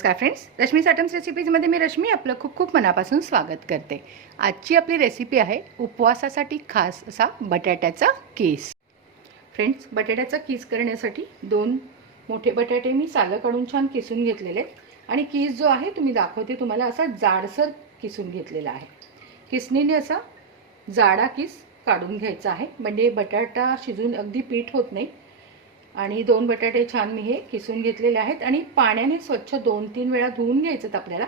नमस्कार फ्रेंड्स, रश्मी सॅटम्स रेसिपीजमध्ये मी रश्मी आपलं खूप खूप मनापासून स्वागत करते। आजची आपली रेसिपी आहे उपवासासाठी खास असा बटाट्याचा कीस। फ्रेंड्स, बटाट्याचा कीस करण्यासाठी 2 मोठे बटाटे मी सालं काढून छान किसून घेतलेले आणि कीस जो आहे तुम्ही दाखवते तुम्हाला असा जाडसर किसून घेतलेला आहे। किसणीने असा जाडा कीस काढून घ्यायचा आहे, म्हणजे बटाटा शिजून अगदी पीठ होत नाही। आणि 2 बटाटे छान मी हे किसून घेतलेले आहेत आणि पाण्याने स्वच्छ 2-3 वेळा धुवून घ्यायचं आपल्याला।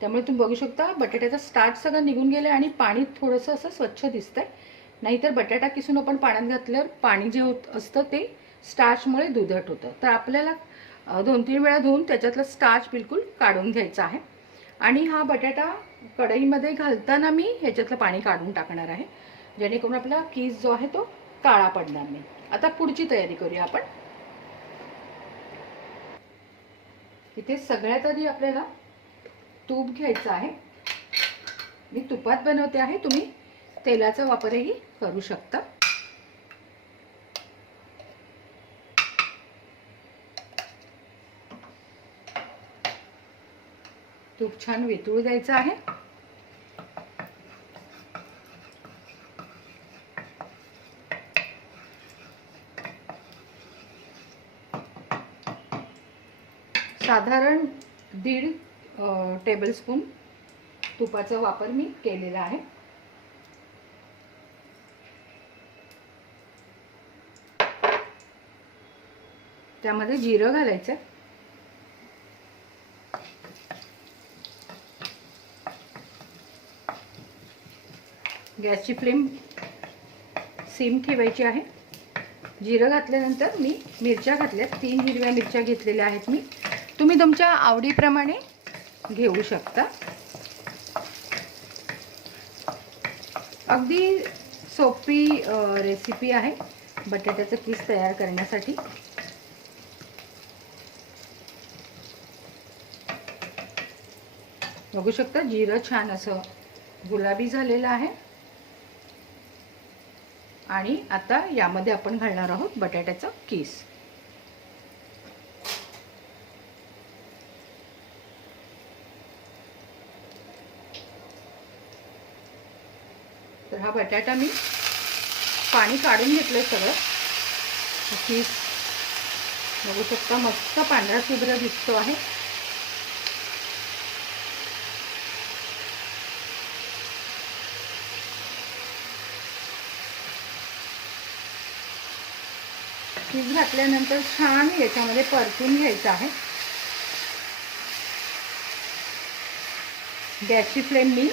त्यामुळे तुम्ही बघू शकता बटाट्याचा स्टार्च सगळं निघून गेलं आणि पाणी थोडंसं असं स्वच्छ दिसतंय। नाहीतर बटाटा किसून आपण पाण्यात घातल्यावर पाणी जे असतं ते स्टार्चमुळे दुधट होतं। तर आपल्याला 2-3 वेळा धुवून त्याच्यातलं स्टार्च बिलकुल काढून घ्यायचं आहे। आणि हा बटाटा कढईमध्ये घालताना मी ह्याच्यातलं पाणी काढून टाकणार आहे, जेणेकरून आपला कीस जो आहे तो काळा पडणार नाही। आता पुढची तयारी करूया आपण। इथे सगळ्यात आधी आपल्याला तूप घ्यायचं आहे। मी तुपात बनवते आहे, तुम्ही तेलाचा वापरही करू शकता। तूप छान वितळू द्यायचं आहे। साधारण 1.5 टेबलस्पून तुपाचा वापर मी केलेला आहे। त्यामध्ये जिरं घालायचं। गॅसची फ्लेम सिम ठेवायची आहे। जिरं घातल्यानंतर मी मिरच्या घातल्या, 3 हिरव्या मिरच्या घेतलेल्या आहेत मी। तुम्ही तुमच्या आवडीप्रमाणे घेऊ शकता। अगदी सोपी रेसिपी आहे बटाट्याचं कीस तयार करण्यासाठी। बघू शकता जिरं छान असं गुलाबी झालेलं आहे। आणि आता यामध्ये आपण घालणार आहोत बटाट्याचा कीस। तर हा बटाटा मी पाणी काढून घेतलंय सगळं। कीस बघू शकता मस्त पांढरा शुभ्र दिसतो आहे। कीस घातल्यानंतर छान याच्यामध्ये परतून घ्यायचं आहे। गॅसची फ्लेम मी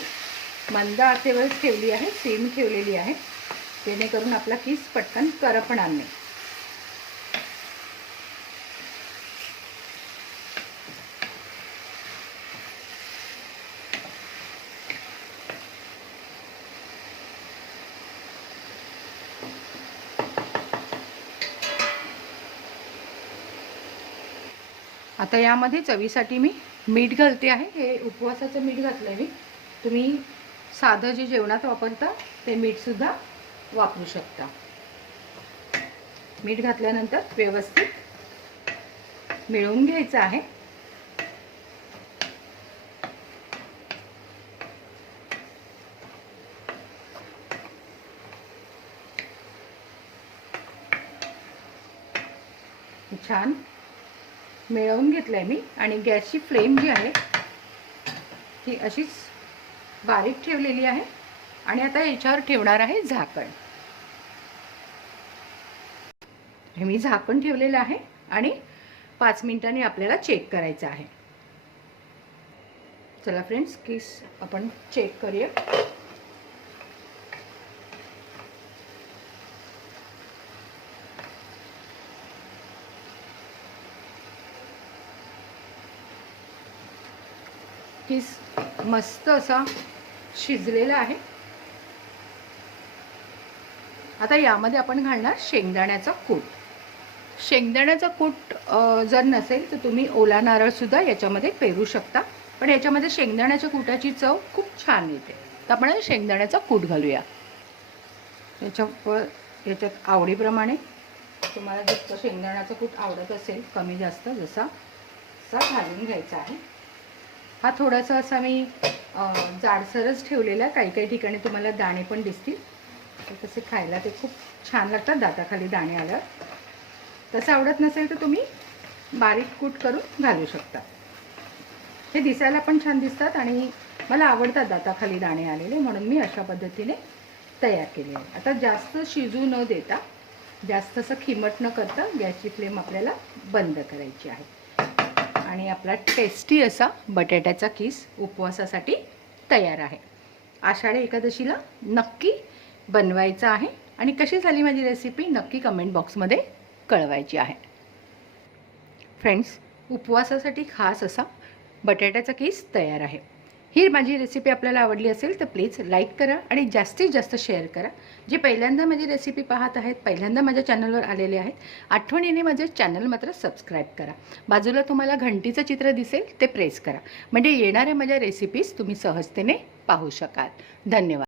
मंद आचेवर ठेवली आहे, सिम ठेवलेली आहे, जेणेकरून आपला कीस पटकन करपणार नाही। आता यामध्ये चवीसाठी मी मीठ घालते आहे। हे उपवासाचं मीठ घातलंय मी। तुम्ही साधं जे जेवणात वापरता ते मीठ सुद्धा वापरू शकता। मीठ घातल्यानंतर व्यवस्थित मिळवून घ्यायचं आहे। छान मिळवून घेतलंय मी आणि गॅसची फ्लेम जी आहे ती अशीच बारीक ठेवलेली आहे। आणि आता याच्यावर ठेवणार आहे झाकण। हे मी झाकण ठेवलेलं आहे आणि 5 मिनिटांनी आपल्याला चेक करायचं आहे। चला फ्रेंड्स, कीस आपण चेक करूया। कीस मस्त असा शिजलेला आहे। आता यामध्ये आपण घालणार शेंगदाण्याचा कूट। शेंगदाण्याचा कूट जर नसेल तर तुम्ही ओला नारळ सुद्धा याच्यामध्ये पेरू शकता, पण याच्यामध्ये शेंगदाण्याच्या कूटाची चव खूप छान येते। तर आपण शेंगदाण्याचा कूट घालूया। याच्यात आवडीप्रमाणे तुम्हाला जर शेंगदाण्याचा कूट आवडत असेल कमी जास्त, जसा असा घालून घ्यायचा आहे. हा थोडासा असा मी जाडसरच ठेवलेला. काही काही ठिकाणी तुम्हाला दाणे पण दिसतील, तर तसे खायला ते खूप छान लागतात दाताखाली दाणे आल्यावर. तसं आवडत नसेल तर तुम्ही बारीक कूट करून घालू शकता. हे दिसायला पण छान दिसतात आणि मला आवडतात दाताखाली दाणे आलेले, म्हणून मी अशा पद्धतीने तयार केले आहे. आता जास्त शिजू न देता, जास्त असं खिमट न करता गॅसची फ्लेम आपल्याला बंद करायची आहे. आणि आपला टेस्टी असा बटाट्याचा कीस उपवासासाठी तयार आहे. आषाढी एकादशीला नक्की बनवायचा आहे. आणि कशी झाली माझी रेसिपी नक्की कमेंट बॉक्समध्ये कळवायची आहे. फ्रेंड्स, उपवासासाठी खास असा बटाट्याचा कीस तयार आहे. ही माझी रेसिपी आपल्याला आवडली असेल तर प्लीज लाईक करा आणि जास्तीत जास्त शेअर करा. जे पहिल्यांदा माझी रेसिपी पाहत आहेत, पहिल्यांदा माझ्या चॅनलवर आलेले आहेत, आठवणीने माझे चॅनल मात्र सबस्क्राईब करा. बाजूला तुम्हाला घंटीचं चित्र दिसेल ते प्रेस करा, म्हणजे येणाऱ्या माझ्या रेसिपीज तुम्ही सहजतेने पाहू शकाल. धन्यवाद.